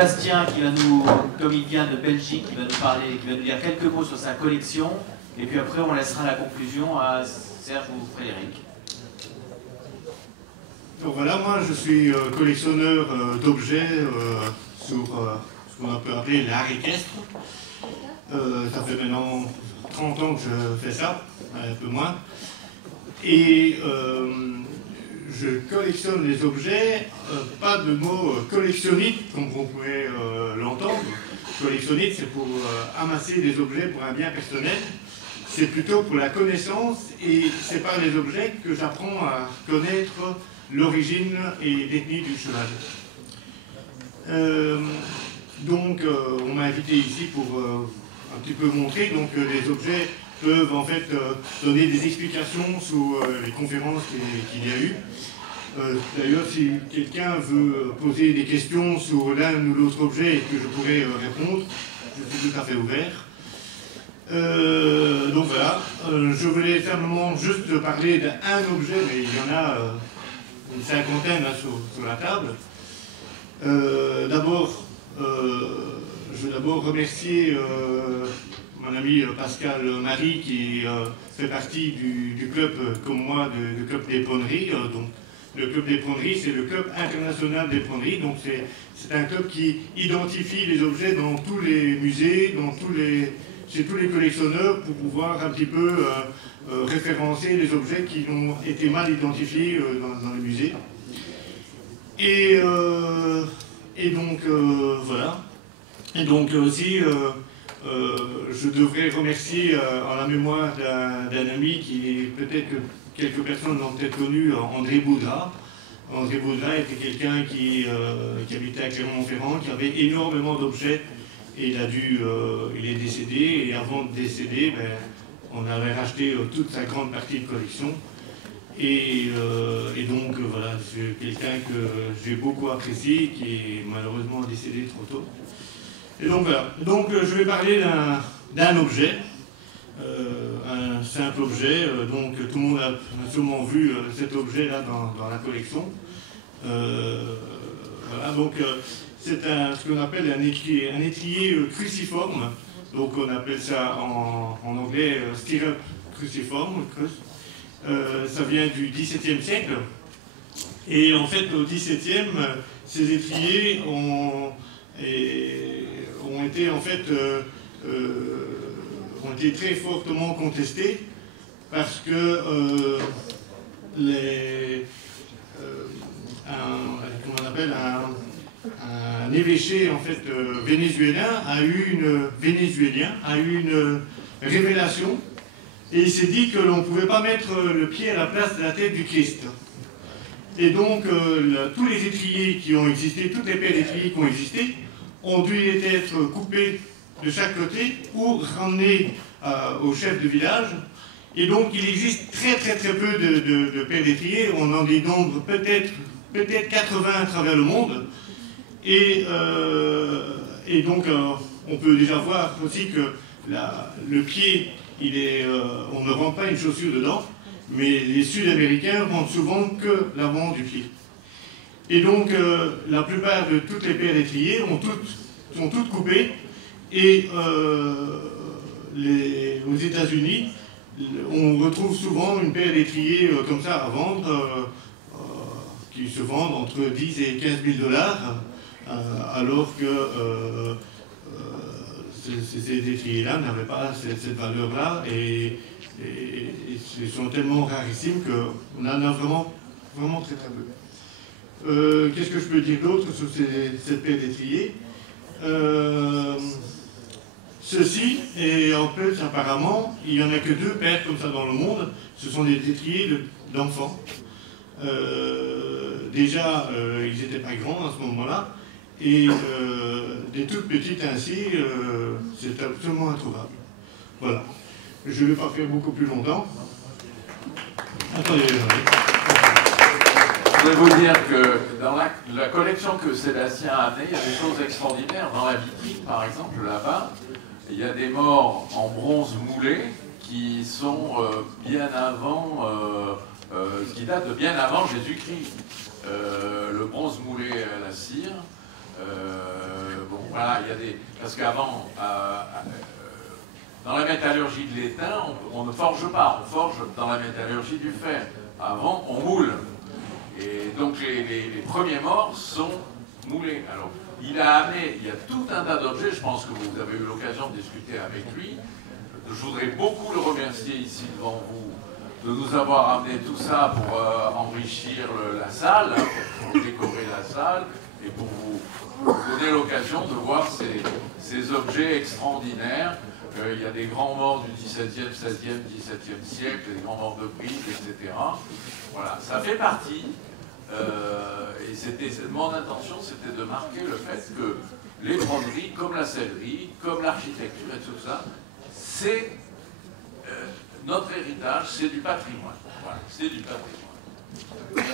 Sébastien qui va nous, comme il vient de Belgique, qui va nous parler, qui va nous dire quelques mots sur sa collection. Et puis après, on laissera la conclusion à Serge ou Frédéric. Donc voilà, moi je suis collectionneur d'objets sur ce qu'on peut appeler l'art équestre. Ça fait maintenant 30 ans que je fais ça, un peu moins. Et je collectionne les objets, pas de mot collectionnite comme vous pouvez l'entendre. Collectionnite, c'est pour amasser des objets pour un bien personnel. C'est plutôt pour la connaissance et c'est par les objets que j'apprends à connaître l'origine et l'ethnie du cheval. Donc on m'a invité ici pour un petit peu montrer. Donc les objets peuvent en fait donner des explications sur les conférences qu'il y a eu. D'ailleurs, si quelqu'un veut poser des questions sur l'un ou l'autre objet et que je pourrais répondre, je suis tout à fait ouvert. Donc voilà, je voulais simplement juste parler d'un objet, mais il y en a une cinquantaine là, sur la table. Je veux d'abord remercier mon ami Pascal Marie qui fait partie du club, comme moi, du club des Ponneries. Donc, le club des Ponneries, c'est le club international des Ponneries. Donc c'est un club qui identifie les objets dans tous les musées, chez tous les collectionneurs pour pouvoir un petit peu référencer les objets qui ont été mal identifiés dans les musées. Et donc voilà. Et donc aussi, je devrais remercier en la mémoire d'un ami qui peut-être que quelques personnes l'ont peut-être connu, André Boudra. André Boudra était quelqu'un qui habitait à Clermont-Ferrand, qui avait énormément d'objets. Et il est décédé, et avant de décéder, on avait racheté toute sa grande partie de collection. Et donc voilà, c'est quelqu'un que j'ai beaucoup apprécié, qui est malheureusement décédé trop tôt. Et donc voilà, donc je vais parler d'un objet, un simple objet, donc tout le monde a sûrement vu cet objet-là dans la collection. Voilà, donc c'est ce qu'on appelle un étrier cruciforme, donc on appelle ça en anglais stirrup cruciforme. Ça vient du XVIIe siècle, et en fait au XVIIe, ces étriers ont été en fait ont été très fortement contestés parce que comment on appelle un évêché en fait vénézuélien a eu une révélation. Et il s'est dit que l'on ne pouvait pas mettre le pied à la place de la tête du Christ. Et donc, tous les étriers qui ont existé, toutes les paires d'étriers qui ont existé, ont dû être coupés de chaque côté ou ramenés au chef de village. Et donc, il existe très peu de paires d'étriers. On en dénombre peut-être 80 à travers le monde. Et donc, on peut déjà voir aussi que le pied, on ne rentre pas une chaussure dedans, mais les Sud-Américains rentrent souvent que l'avant du pied. Et donc, la plupart de toutes les paires d'étriers sont toutes coupées, et aux États-Unis, on retrouve souvent une paire d'étriers comme ça à vendre, qui se vendent entre 10 et 15 000 $, alors que ces étriers-là n'avaient pas cette valeur-là, et ils sont tellement rarissimes qu'on en a vraiment très peu. Qu'est-ce que je peux dire d'autre sur cette paire d'étriers? Ceci, et en plus apparemment, il n'y en a que 2 paires comme ça dans le monde, ce sont des étriers d'enfants. Déjà, ils n'étaient pas grands à ce moment-là, et des toutes petites ainsi, c'est absolument introuvable. Voilà. Je ne vais pas faire beaucoup plus longtemps. Attendez. Je voudrais vous dire que dans la collection que Sébastien a amenée, il y a des choses extraordinaires. Dans la vitrine, par exemple, là-bas, il y a des morts en bronze moulé qui sont bien avant, qui datent de bien avant Jésus-Christ. Le bronze moulé à la cire, Bon, voilà, il y a des... Parce qu'avant, dans la métallurgie de l'étain, on ne forge pas, on forge dans la métallurgie du fer. Avant, on moule. Et donc les premiers morts sont moulés. Alors, il y a tout un tas d'objets, je pense que vous avez eu l'occasion de discuter avec lui. Je voudrais beaucoup le remercier ici devant vous de nous avoir amené tout ça pour enrichir la salle, hein, pour décorer la salle et pour vous donner l'occasion de voir ces objets extraordinaires. Il y a des grands morts du XVIIe, XVIe, XVIIe siècle, des grands morts de Brive, etc. Voilà, ça fait partie. Et mon intention, c'était de marquer le fait que les broderies, comme la sellerie, comme l'architecture et tout ça, c'est notre héritage, c'est du patrimoine. Voilà, c'est du patrimoine.